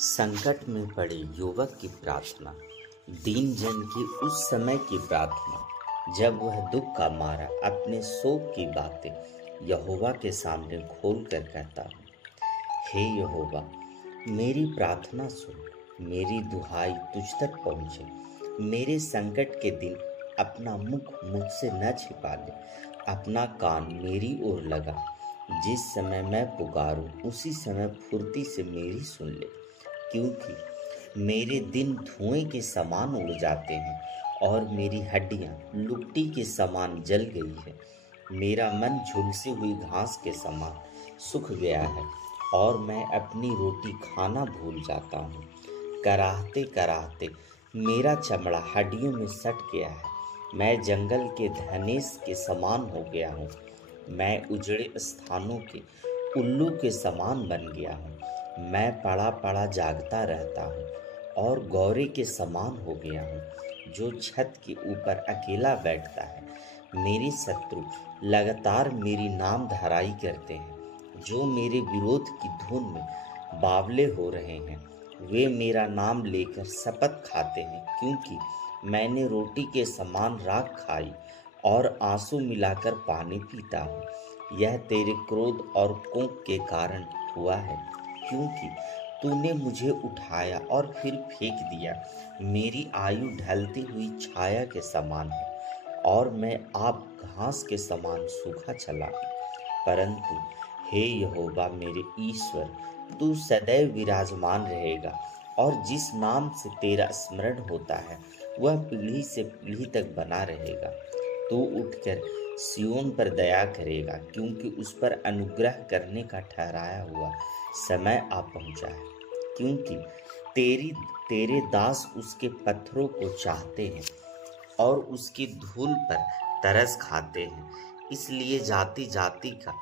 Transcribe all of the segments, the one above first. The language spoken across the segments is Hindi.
संकट में पड़े युवक की प्रार्थना, दीन जन की उस समय की प्रार्थना जब वह दुख का मारा अपने शोक की बातें यहोवा के सामने खोल कर कहता हूँ, हे यहोवा, मेरी प्रार्थना सुन, मेरी दुहाई तुझ तक पहुँचे। मेरे संकट के दिन अपना मुख मुझसे न छिपा ले, अपना कान मेरी ओर लगा। जिस समय मैं पुकारूं उसी समय फुर्ती से मेरी सुन ले, क्योंकि मेरे दिन धुएं के समान उड़ जाते हैं और मेरी हड्डियां लुगटी के समान जल गई है। मेरा मन झुलसी हुई घास के समान सूख गया है और मैं अपनी रोटी खाना भूल जाता हूँ। कराहते कराहते मेरा चमड़ा हड्डियों में सट गया है। मैं जंगल के धनेश के समान हो गया हूँ। मैं उजड़े स्थानों के उल्लू के समान बन गया हूँ। मैं पड़ा पड़ा जागता रहता हूँ और गौरे के समान हो गया हूँ जो छत के ऊपर अकेला बैठता है। मेरे शत्रु लगातार मेरी नाम धराई करते हैं, जो मेरे विरोध की धुन में बावले हो रहे हैं। वे मेरा नाम लेकर शपथ खाते हैं, क्योंकि मैंने रोटी के समान राख खाई और आंसू मिलाकर पानी पीता हूँ। यह तेरे क्रोध और कोप के कारण हुआ है, क्योंकि तूने मुझे उठाया और फिर फेंक दिया। मेरी आयु ढलती हुई छाया के समान है और मैं आप घास के समान सूखा चला हूँ। परंतु हे यहोवा मेरे ईश्वर, तू सदैव विराजमान रहेगा और जिस नाम से तेरा स्मरण होता है वह पीढ़ी से पीढ़ी तक बना रहेगा। तू उठकर सिय्योन पर दया करेगा, क्योंकि उस पर अनुग्रह करने का ठहराया हुआ समय आ पहुंचा है। क्योंकि तेरे दास उसके पत्थरों को चाहते हैं और उसकी धूल पर तरस खाते हैं। इसलिए जाति जाति का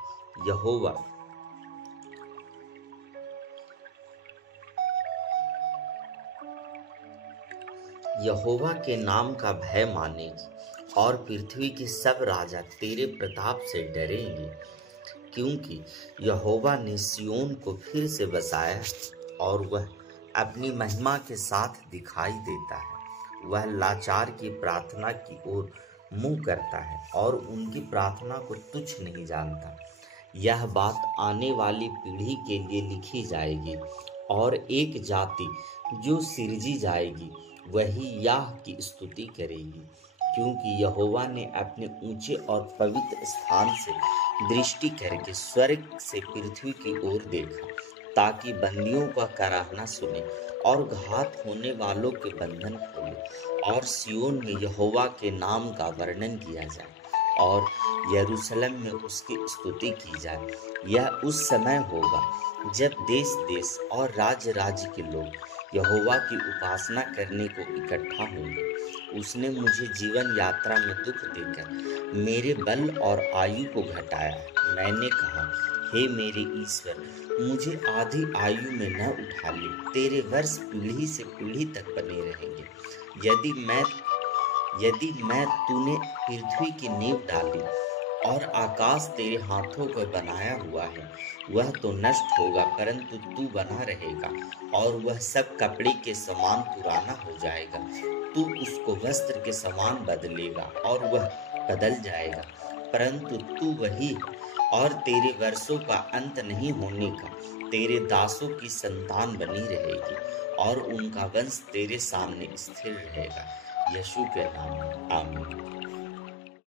यहोवा के नाम का भय मानेगी और पृथ्वी के सब राजा तेरे प्रताप से डरेंगे। क्योंकि यहोवा ने सिय्योन को फिर से बसाया और वह अपनी महिमा के साथ दिखाई देता है। वह लाचार की प्रार्थना की ओर मुंह करता है और उनकी प्रार्थना को तुच्छ नहीं जानता। यह बात आने वाली पीढ़ी के लिए लिखी जाएगी और एक जाति जो सिरजी जाएगी वही याह की स्तुति करेगी। क्योंकि यहोवा ने अपने ऊंचे और पवित्र स्थान से दृष्टि करके स्वर्ग से पृथ्वी की ओर देखा, ताकि बंदियों का कराहना सुने और घात होने वालों के बंधन खोले, और सिय्योन में यहोवा के नाम का वर्णन किया जाए और यरूशलेम में उसकी स्तुति की जाए। यह उस समय होगा जब देश देश और राज्य राज्य के लोग यहोवा की उपासना करने को इकट्ठा होंगे। उसने मुझे जीवन यात्रा में दुख देकर मेरे बल और आयु को घटाया। मैंने कहा, हे मेरे ईश्वर, मुझे आधी आयु में न उठा ले। तेरे वर्ष पीढ़ी से पीढ़ी तक बने रहेंगे। यदि मैं तूने पृथ्वी की नींव डाली और आकाश तेरे हाथों का बनाया हुआ है, वह तो नष्ट होगा, परंतु तू बना रहेगा और वह सब कपड़े के समान पुराना हो जाएगा। तू उसको वस्त्र के समान बदलेगा और वह बदल जाएगा, परंतु तू वही है और तेरे वर्षों का अंत नहीं होने का। तेरे दासों की संतान बनी रहेगी और उनका वंश तेरे सामने स्थिर रहेगा। यीशु के नाम में आमीन।